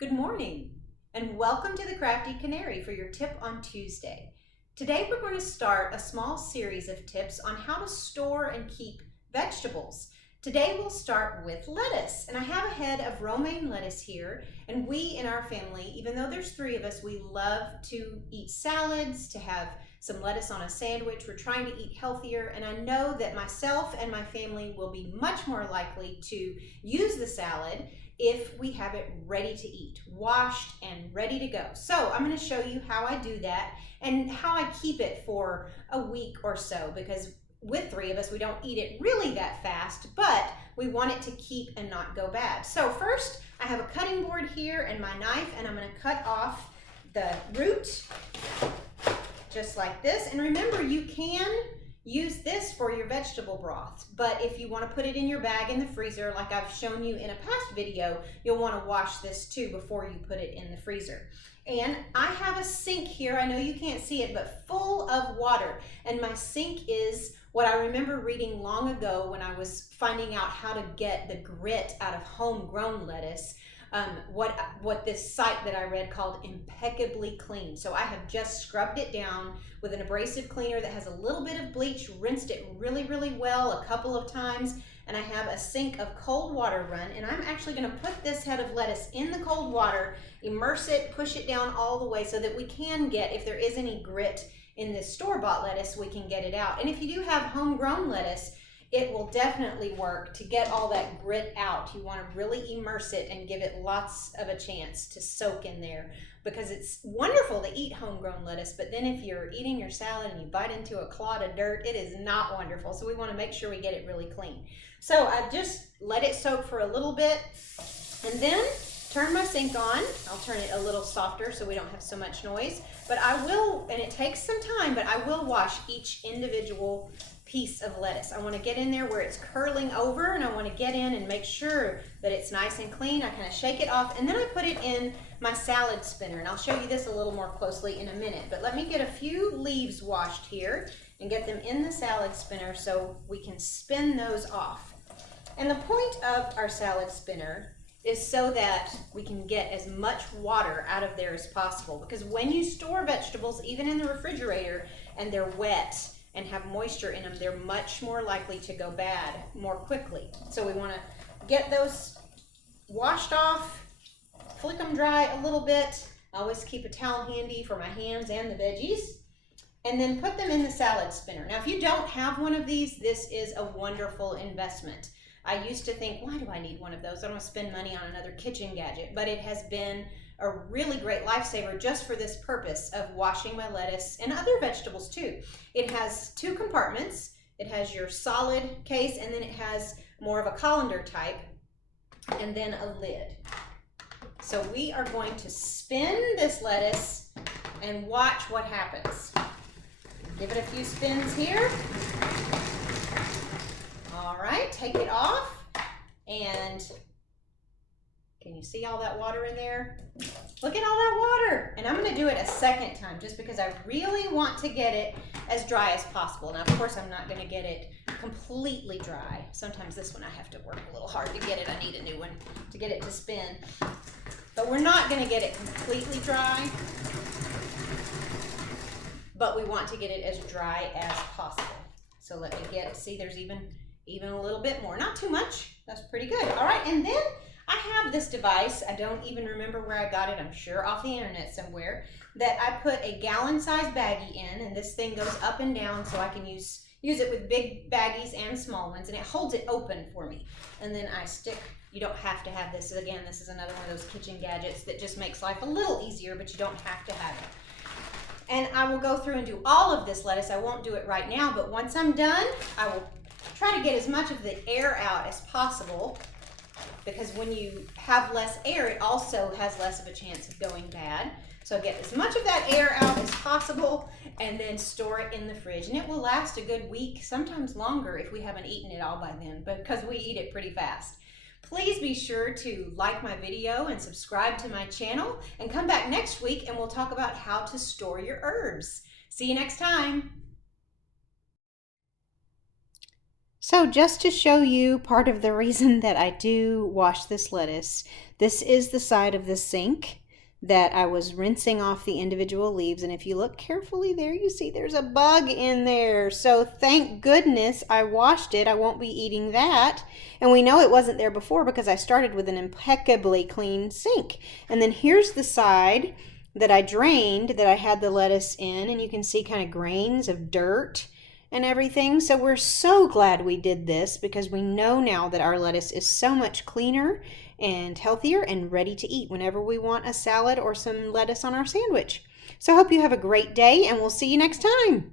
Good morning, and welcome to the Crafty Canary for your tip on Tuesday. Today we're going to start a small series of tips on how to store and keep vegetables. Today we'll start with lettuce, and I have a head of romaine lettuce here, and we in our family, even though there's 3 of us, we love to eat salads, to have some lettuce on a sandwich. We're trying to eat healthier, and I know that myself and my family will be much more likely to use the salad if we have it ready to eat, washed and ready to go. So I'm going to show you how I do that and how I keep it for a week or so, because with 3 of us, we don't eat it really that fast, but we want it to keep and not go bad. So first, I have a cutting board here and my knife, and I'm going to cut off the root just like this. And remember, you can use this for your vegetable broth, but if you want to put it in your bag in the freezer, like I've shown you in a past video, you'll want to wash this too before you put it in the freezer. And I have a sink here, I know you can't see it, but full of water. And my sink is what I remember reading long ago when I was finding out how to get the grit out of homegrown lettuce. What this site that I read called Impeccably Clean. So I have just scrubbed it down with an abrasive cleaner that has a little bit of bleach, rinsed it really, really well a couple of times, and I have a sink of cold water run, and I'm actually going to put this head of lettuce in the cold water, immerse it, push it down all the way so that we can get, if there is any grit in this store-bought lettuce, we can get it out. And if you do have homegrown lettuce, it will definitely work to get all that grit out. You want to really immerse it and give it lots of a chance to soak in there, because it's wonderful to eat homegrown lettuce, but then if you're eating your salad and you bite into a clod of dirt, it is not wonderful. So we want to make sure we get it really clean. So I just let it soak for a little bit and then turn my sink on. I'll turn it a little softer so we don't have so much noise, but I will, and it takes some time, but I will wash each individual piece of lettuce. I want to get in there where it's curling over, and I want to get in and make sure that it's nice and clean. I kind of shake it off, and then I put it in my salad spinner, and I'll show you this a little more closely in a minute. But let me get a few leaves washed here and get them in the salad spinner so we can spin those off. And the point of our salad spinner is so that we can get as much water out of there as possible, because when you store vegetables, even in the refrigerator, and they're wet and have moisture in them, they're much more likely to go bad more quickly. So we want to get those washed off, flick them dry a little bit. I always keep a towel handy for my hands and the veggies, and then put them in the salad spinner. Now, if you don't have one of these, this is a wonderful investment. I used to think, why do I need one of those? I don't want to spend money on another kitchen gadget, but it has been a really great lifesaver just for this purpose of washing my lettuce and other vegetables too. It has 2 compartments. It has your solid case, and then it has more of a colander type, and then a lid. So we are going to spin this lettuce and watch what happens. Give it a few spins here. All right, take it off, and can you see all that water in there? Look at all that water. And I'm going to do it a second time just because I really want to get it as dry as possible. Now, of course, I'm not going to get it completely dry. Sometimes this one I have to work a little hard to get it. I need a new one to get it to spin. But we're not going to get it completely dry, but we want to get it as dry as possible. So let me get, see, there's even a little bit more. Not too much. That's pretty good. All right, and then I have this device, I don't even remember where I got it, I'm sure off the internet somewhere, that I put a gallon-sized baggie in, and this thing goes up and down so I can use it with big baggies and small ones, and it holds it open for me. And then I stick, you don't have to have this. Again, this is another one of those kitchen gadgets that just makes life a little easier, but you don't have to have it. And I will go through and do all of this lettuce. I won't do it right now, but once I'm done, I will try to get as much of the air out as possible, because when you have less air, it also has less of a chance of going bad. So get as much of that air out as possible, and then store it in the fridge. And it will last a good week, sometimes longer if we haven't eaten it all by then, because we eat it pretty fast. Please be sure to like my video and subscribe to my channel, and come back next week and we'll talk about how to store your herbs. See you next time. So just to show you part of the reason that I do wash this lettuce, this is the side of the sink that I was rinsing off the individual leaves. And if you look carefully there, you see there's a bug in there. So thank goodness I washed it. I won't be eating that. And we know it wasn't there before because I started with an impeccably clean sink. And then here's the side that I drained that I had the lettuce in, and you can see kind of grains of dirt and everything. So we're so glad we did this because we know now that our lettuce is so much cleaner and healthier and ready to eat whenever we want a salad or some lettuce on our sandwich. So I hope you have a great day, and we'll see you next time.